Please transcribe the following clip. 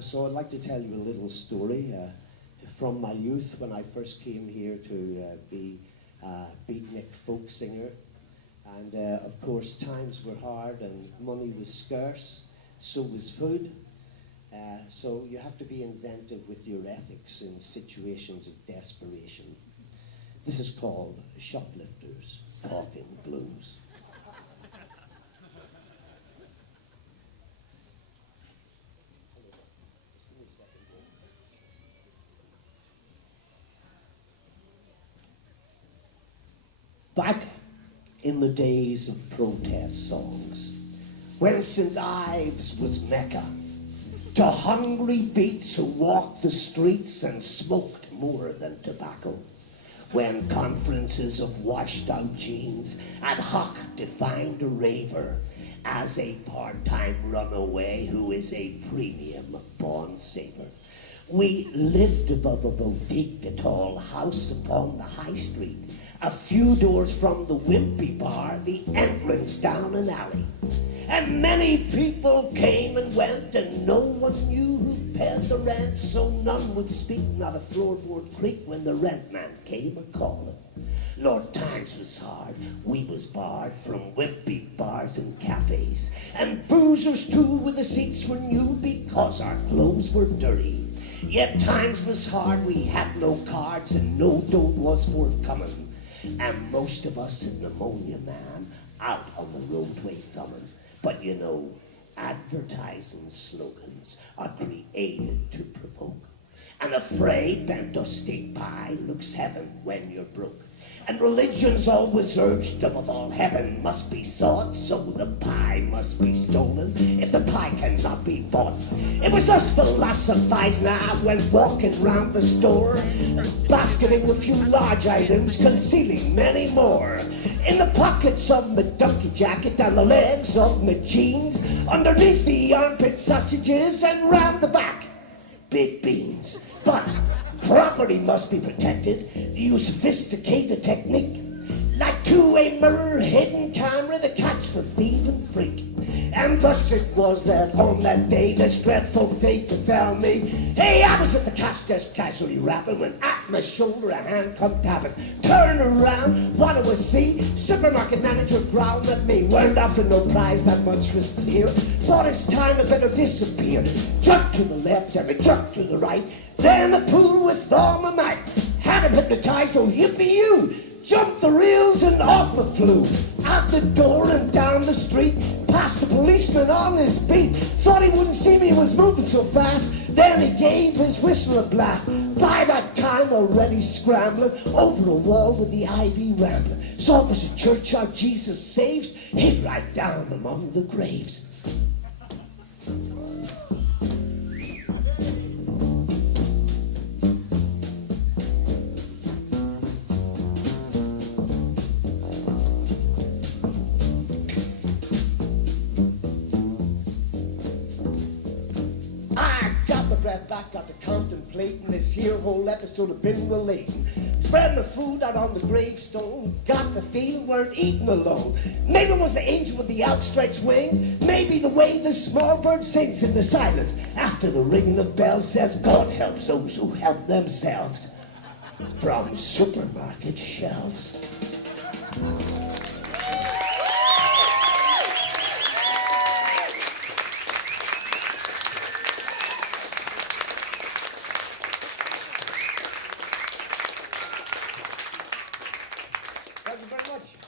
So I'd like to tell you a little story from my youth when I first came here to be a beatnik folk singer. And of course times were hard and money was scarce, so was food. So you have to be inventive with your ethics in situations of desperation. This is called Shoplifters Talkin Blues. Back in the days of protest songs, when St. Ives was Mecca, to hungry beats who walked the streets and smoked more than tobacco, when conferences of washed-out jeans ad hoc defined a raver as a part-time runaway who is a premium bond saver. We lived above a boutique, a tall house upon the high street, a few doors from the wimpy bar, the entrance down an alley. And many people came and went, and no one knew who paid the rent, so none would speak, not a floorboard creak when the rent man came a-calling. Lord, times was hard. We was barred from wimpy bars and cafes, and boozers too, with the seats were new because our clothes were dirty. Yet times was hard. We had no cards, and no dough was forthcoming. And most of us had pneumonia, man, out on the roadway thumbing. But you know, advertising slogans are created to provoke. And afraid that dusty pie looks heaven when you're broke. And religion's always urged above all heaven must be sought, so the pie must be stolen if the pie cannot be bought. It was thus philosophized now when walking round the store, basketing a few large items, concealing many more. In the pockets of my ducky jacket, and the legs of my jeans, underneath the armpit sausages, and round the back, big beans. But property must be protected. Use sophisticated technique, like to a mirror hidden camera to catch the thieving freak. And thus it was that on that day this dreadful fate befell me. Hey, I was at the cash desk casually rapping when at my shoulder a hand come tapping. Turn around, what do I see? Supermarket manager growled at me. Weren't after no prize, that much was clear. Thought it's time I better disappear. Jerk to the left and a jerk to the right. Then I pulled with all my might. Had him hypnotized, oh yippee you! Jumped the rails and off I flew. Out the door and down the street, past the policeman on his beat. Thought he wouldn't see me, was moving so fast. Then he gave his whistle a blast. By that time already scrambling over a wall with the ivy rambling. Saw it was a churchyard Jesus saves, hid right down among the graves. Back got to contemplating this here whole episode of been relating. Spread my food out on the gravestone, got the feeling weren't eating alone. Maybe it was the angel with the outstretched wings, maybe the way the small bird sings in the silence after the ringing of bells says God helps those who help themselves from supermarket shelves. Thank you very much.